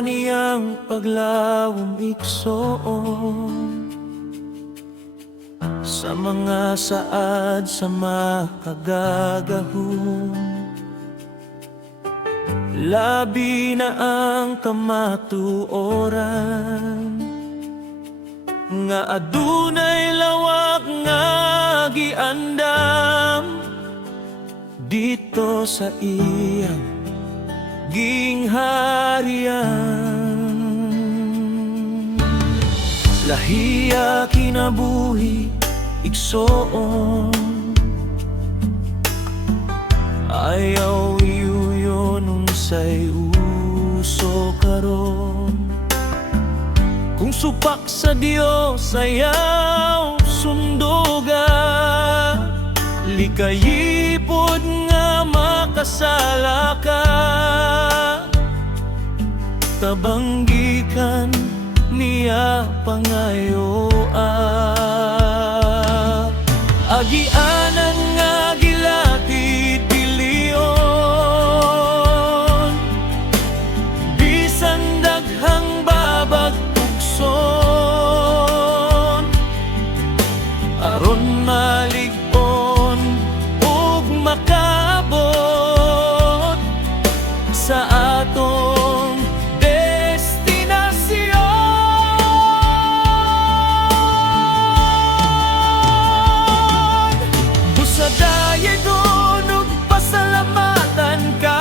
niyang paglawom iksoon sa mga saad sa makagagahong. Labi na ang kamatuoran nga adunay lawak nga giandam dito sa iyang gingharian. Lahiya kinabuhi igsoon, ayaw yuyon unsay uso karon. Kung supak sa Dios ayaw sunduga, likayipod nga makasala ka. Tabanggikan niya pangayoa, agianan nga gilatid piliyon, bisan daghang babag tukson, aron malig-on ug makaabot sa atong destinasyon. Busadayegon ug pasalamatan ka,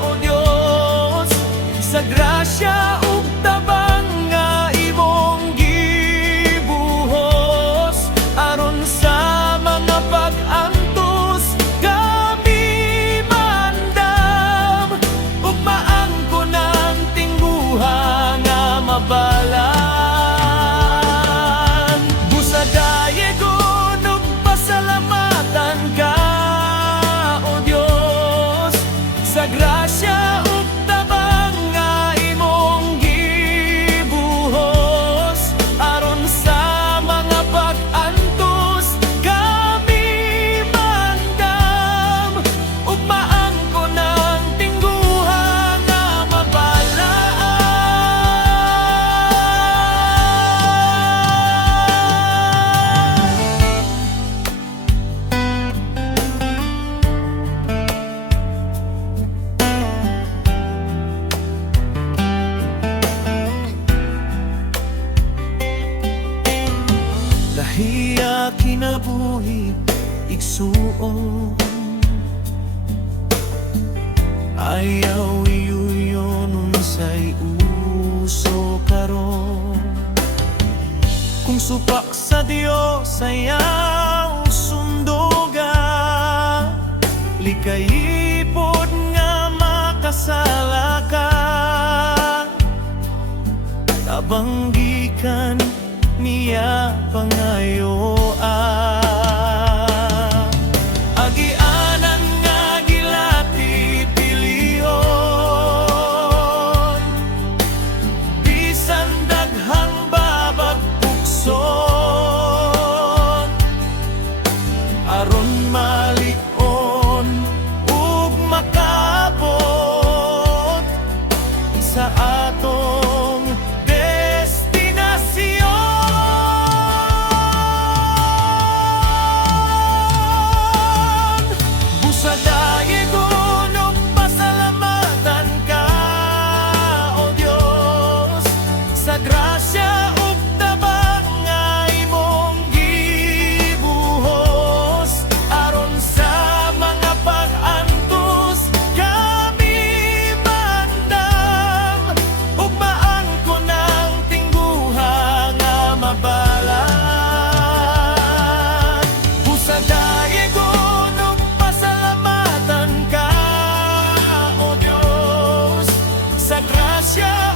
O Dios, sa grasya ug tabang nga imong gibuhos, aron sa mga pag-antos kami mandam, ug maangkon ang tingguha nga mabalan. Busadayegon ug pasalamatan ka, O Dios, sa grasya ug tabang nga imong gibuhos, aron sa mga pag-antos kami mandam, ug maangkon ang tingguha nga lahiya kinabuhi igsuon, ayaw yuyon unsay uso karon. Kung supak sa Dios ayaw sunduga, likayipod nga makasala ka. Tabanggikan niya pangayoa, agianan nga gilatid piliyon, bisan daghang babag tukson, aron malig-on ug makaabot sa atong destinasyon. Busadayegon ug pasalamatan ka, O Dios, sa grasya ug tabang nga imong gibuhos, aron sa mga pag-antos kami mandam, ug maangkon ang tingguha nga mabalan. Busadayegon ug pasalamatan ka, O Dios, sa grasya